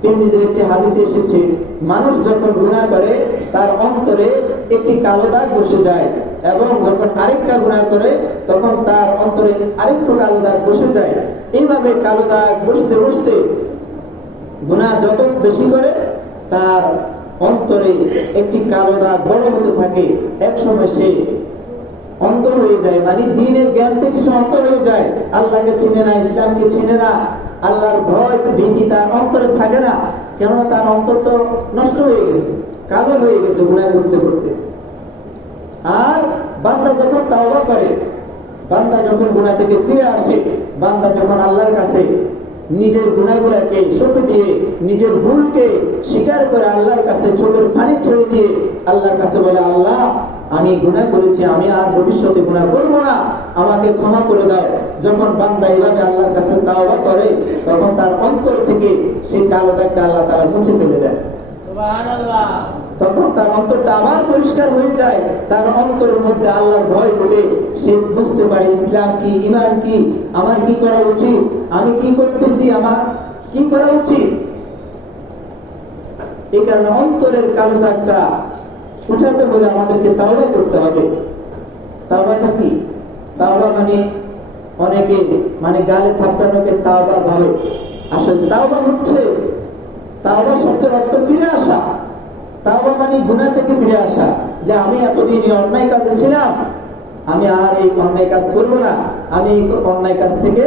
তিরমিজির একটি হাদিসে এসেছে, মানুষ যখন গুনাহ করে তার অন্তরে একটি কালো দাগ বসে যায়, এবং যখন আরেকটা গুনাহ করে তখন তার অন্তরে আরেকটু কালো দাগ বসে যায়। এইভাবে কালো দাগ বসতে বসতে গুনাহ যত বেশি করে তার অন্তরে একটি কালো দাগ বড় হতে থাকে। এক সময় সে অন্ধ হয়ে যায়, মানে দ্বীনের জ্ঞান থেকে সে অন্ধ হয়ে যায়, আল্লাহকে চিনে না, ইসলামকে চিনে না, আল্লাহর ভয় ভীতি তার অন্তরে থাকে না, কেননা তার অন্তর তো নষ্ট হয়ে গেছে, কালো হয়ে গেছে গুনাহ করতে করতে। আর বান্দা যখন তাওবা করে, বান্দা যখন গুনাহ থেকে ফিরে আসে, বান্দা যখন আল্লাহর কাছে নিজের গুনাহগুলোকে সঁপে দিয়ে, নিজের ভুলকে স্বীকার করে আল্লাহর কাছে চোখের পানি ছেড়ে দিয়ে আল্লাহর কাছে বলে, আল্লাহ আমি গুনাহ করেছি, আমি আর ভবিষ্যতে গুনাহ করব না, আমাকে ক্ষমা করে দাও। যখন বান্দা এইভাবে আল্লাহর কাছে তাওবা করে, তখন তার অন্তর থেকে সেই কালো দাগটা আল্লাহ তাআলা মুছে ফেলে দেন। সুবহানাল্লাহ। তখন তার অন্তরটা আবার পরিষ্কার হয়ে যায়, তার অন্তরের মধ্যে আল্লাহর ভয় ঢোকে, সে বুঝতে পারে ইসলাম কি, ঈমান কি, আমার কি করা উচিত, আমি কি করতেছি, আমার কি করা উচিত। এই কারণে অন্তরের কালো দাগটা উঠাতে হলে আমাদেরকে তাওবা করতে হবে। তাওবাটা কি? তাওবা মানে অনেকে মানে গালে থাপড়ানোকে তাওবা ভাবে, আসলে তাওবা হচ্ছে, তাওবা শব্দের অর্থ ফিরে আসা। তাওবা মানে গুনাহ থেকে ফিরে আসা, যে আমি এতদিন এই অন্যায় কাজে ছিলাম, আমি আর এই অন্যায় কাজ করব না, আমি এই অন্যায় কাজ থেকে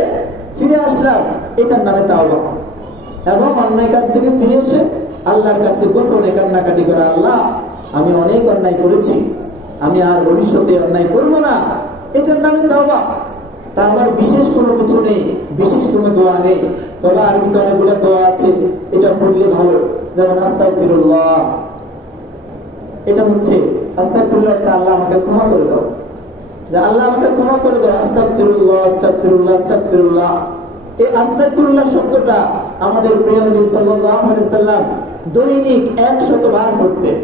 ফিরে আসলাম, এটার নামে তাওবা। এবং অন্যায় কাজ থেকে ফিরে এসে আল্লাহর কাছে গোপনে কান্নাকাটি করা, আল্লাহ আমি অনেক অন্যায় করেছি, আমি আর ভবিষ্যতে অন্যায় করব না, এটার নামে তাওবা। তাওবার বিশেষ কোনো কিছু নেই, বিশেষ কোনো দোয়া নেই। তবে আরবিতে অনেকগুলো দোয়া আছে, এটা পড়লে ভালো, যেমন আস্তাগফিরুল্লাহ, এটা হচ্ছে আস্তাগফিরুল্লাহ, আল্লাহ আমাকে ক্ষমা করে দাও, যে আল্লাহ আমাকে ক্ষমা করে দাও, আস্তাগফিরুল্লাহ আস্তাগফিরুল্লাহ আস্তাগফিরুল্লাহ। এই আস্তাগফিরুল্লাহ শব্দটা আমাদের প্রিয় নবী সাল্লাল্লাহু আলাইহি সাল্লাম দৈনিক 100 বার পড়তেন।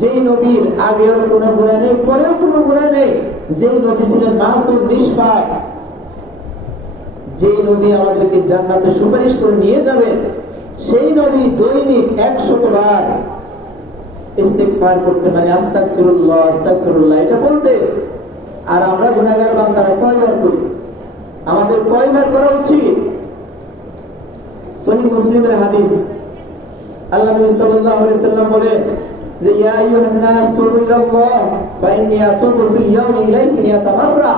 যেই নবীর আগেও কোনো গুনাহ নেই, পরেও কোনো গুনাহ নেই, যেই নবী ছিলেন মাসুম নিষ্পাপ, যেই নবী আমাদেরকে জান্নাতে সুপারিশ করে নিয়ে যাবেন, সেই নবী দৈনিক 100 বার ইস্তিগফার করতে, মানে আস্তাগফিরুল্লাহ আস্তাগফিরুল্লাহ এটা বলতে। আর আমরা গুনাহগার বান্দারা কয়বার করি? আমাদের কয়বার করা উচিত? সহিহ মুসলিমের হাদিস, আল্লাহ নবী সাল্লাল্লাহু আলাইহি সাল্লাম বলেন যে ইয়া আইয়ুহান নাস তুবু ইলাল্লাহ ফাইন্নী আতুবু ফিল ইয়াউমি ইলাইহি মিয়াতা মাররা।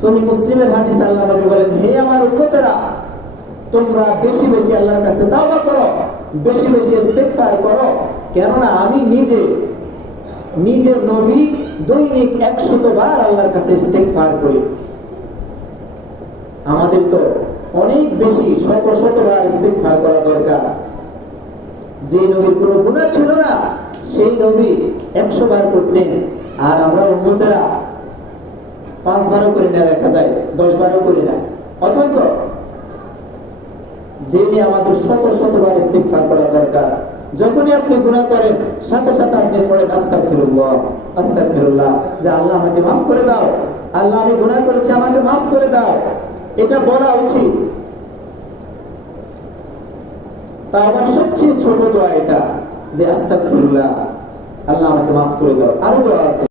সহিহ মুসলিমের হাদিস, আল্লাহ নবী বলেন, হে আমার উম্মতেরা, তোমরা বেশি বেশি আল্লাহর কাছে তাওবা করো, বেশি বেশি ইস্তিগফার করো, কেননা আমি নিজে নবী দৈনিক 100 বার আল্লাহর কাছে ইস্তিগফার করি। আমাদের তো অনেক বেশি শত শত বার ইস্তিগফার করা দরকার। যে নবীর কোনো গুনাহ ছিল না, সেই নবী 100 বার করতেন, আর আমরা উম্মতেরা 5 বারও করি না, দেখা যায় 10 বারও করি না। অথচ ডেইলি আমাদের শত শত বার ইস্তিগফার করা দরকার। যখনই আপনি গুনাহ করেন, সাথে সাথে আপনি পড়েন আস্তাগফিরুল্লাহ আস্তাগফিরুল্লাহ, যে আল্লাহ আমাকে মাফ করে দাও, আল্লাহ আমি গুনাহ করেছি, আমাকে মাফ করে দাও, এটা বলা উচিত। তা আবার সবচেয়ে ছোট দোয়া এটা, যে আস্তাগফিরুল্লাহ, আল্লাহ আমাকে মাফ করে দাও। আরো দোয়া আছে।